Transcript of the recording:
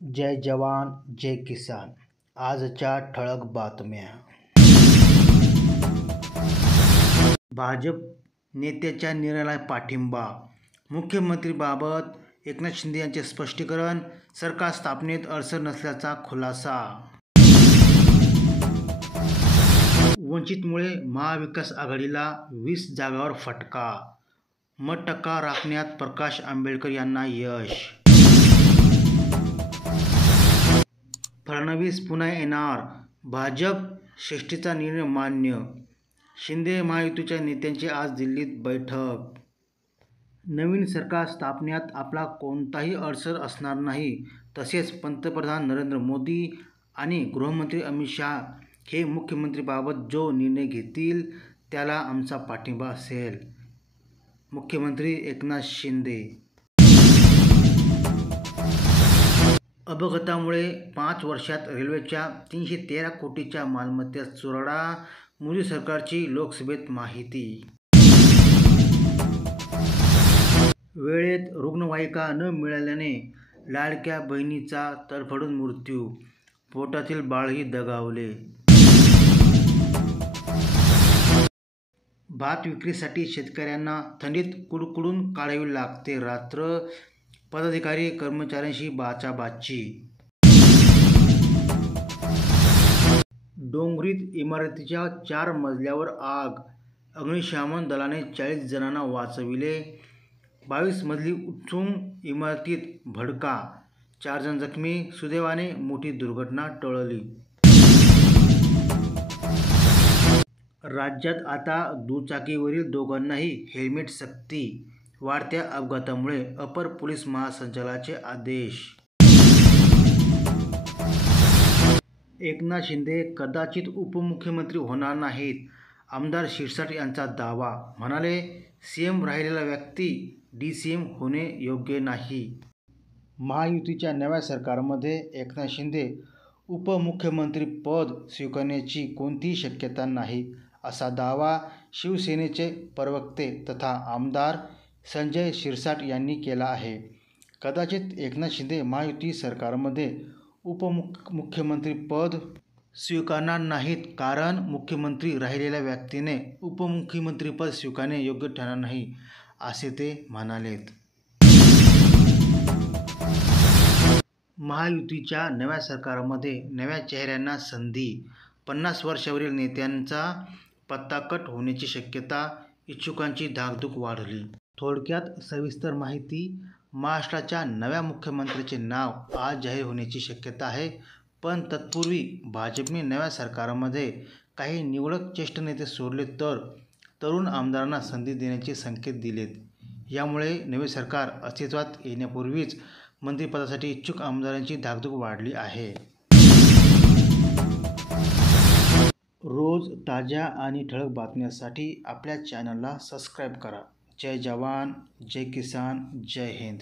जय जवान जय किसान. आजच्या ठळक बातम्या. भाजप नेत्याच्या निर्णयाला पाठिंबा. मुख्यमंत्रीबाबत एकनाथ शिंदे यांचे स्पष्टीकरण. सरकार स्थापनेत अडचण नसल्याचा खुलासा. वंचितमुळे महाविकास आघाडीला 20 जागांवर फटका. मत टक्का राखण्यात प्रकाश आंबेडकर यांना यश. फडणवीस पुन्हा येणार. भाजप श्रेष्ठीचा निर्णय मान्य. शिंदे महायुतीच्या नेत्यांची आज दिल्लीत बैठक. नवीन सरकार स्थापण्यात आपला कोणताही अडसर असणार नाही. तसेच पंतप्रधान नरेंद्र मोदी आणि गृहमंत्री अमित शहा हे मुख्यमंत्रीबाबत जो निर्णय घेतील त्याला आमचा पाठिंबा असेल. मुख्यमंत्री एकनाथ शिंदे. अपघातामुळे 5 वर्षात रेल्वेच्या 313 कोटीच्या मालमत्तेत चुराडा. मोदी सरकारची लोकसभेत माहिती. वेळेत रुग्णवाहिका न मिळाल्याने लाडक्या बहिणीचा तडफडून मृत्यू. पोटातील बाळही दगावले. भात विक्रीसाठी शेतकऱ्यांना थंडीत कुडकुडून काढावी लागते रात्र. पदाधिकारी कर्मचाऱ्यांशी बाचाबाची. डोंगरीत इमारतीच्या 4 मजल्यावर आग. अग्निशमन दलाने 40 जणांना वाचविले. 22 मजली उच्चूंग इमारतीत भडका. 4 जण जखमी. सुदैवाने मोठी दुर्घटना टळली. राज्यात आता दुचाकीवरील दोघांनाही हेल्मेट सक्ती. वाढत्या अपघातामुळे अपर पोलीस महासंचालकांचे आदेश. एकनाथ शिंदे कदाचित उपमुख्यमंत्री होणार नाहीत. आमदार शिरसाट यांचा दावा. म्हणाले, सीएम राहिलेला व्यक्ती डीसीएम होणे योग्य नाही. महायुतीच्या नव्या सरकारमध्ये एकनाथ शिंदे उपमुख्यमंत्रीपद स्वीकारण्याची कोणतीही शक्यता नाही, असा दावा शिवसेनेचे प्रवक्ते तथा आमदार संजय शिरसाट यांनी केला आहे. कदाचित एकनाथ शिंदे महायुती सरकारमध्ये उपमुख्यमंत्रीपद स्वीकारणार नाहीत, कारण मुख्यमंत्री राहिलेल्या व्यक्तीने उपमुख्यमंत्रीपद स्वीकारणे योग्य ठरणार नाही, असे ते म्हणालेत. महायुतीच्या नव्या सरकारमध्ये नव्या चेहऱ्यांना संधी. 50 वर्षावरील नेत्यांचा पत्ता कट होण्याची शक्यता. इच्छुकांची धाकधूक वाढली. थोडक्यात सविस्तर माहिती. महाराष्ट्राच्या नव्या मुख्यमंत्र्याचे नाव आज जाहीर होण्याची शक्यता आहे. पण तत्पूर्वी भाजपने नव्या सरकारमध्ये काही निवडक ज्येष्ठ नेते सोडले तर तरुण आमदारांना संधी देण्याचे संकेत दिलेत. यामुळे नवे सरकार अस्तित्वात येण्यापूर्वीच मंत्रिपदासाठी इच्छुक आमदारांची धाकधूक वाढली आहे. रोज ताज्या आणि ठळक बातम्यांसाठी आपल्या चॅनलला सबस्क्राईब करा. जय जवान जय किसान जय हिंद.